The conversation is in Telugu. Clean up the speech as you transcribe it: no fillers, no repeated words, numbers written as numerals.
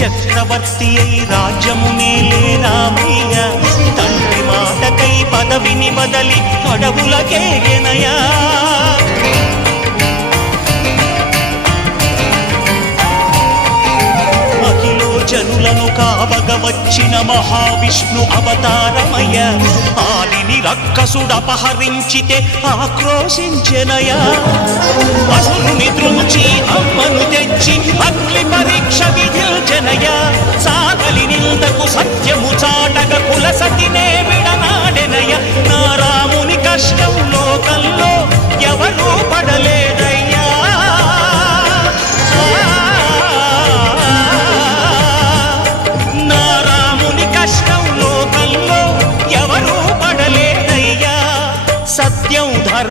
చక్రవర్తి అయి రాజ్యమునే రామయ్య తండ్రి మాటకై పదవిని బదలి అడవులకేగెనయా జనులను కావగ వచ్చిన మహావిష్ణు అవతారమయ ఆలిని రక్కసుడపహరించితే ఆక్రోశించెనయా అసురుని ద్రోచి అమ్మను తెచ్చి అగ్ని పరీక్ష విధించెనయా సాగలి నిందకు సత్యము చాటగ కుల సతినే విడనాడెనయ నా రాముని కష్టం లోకల్లో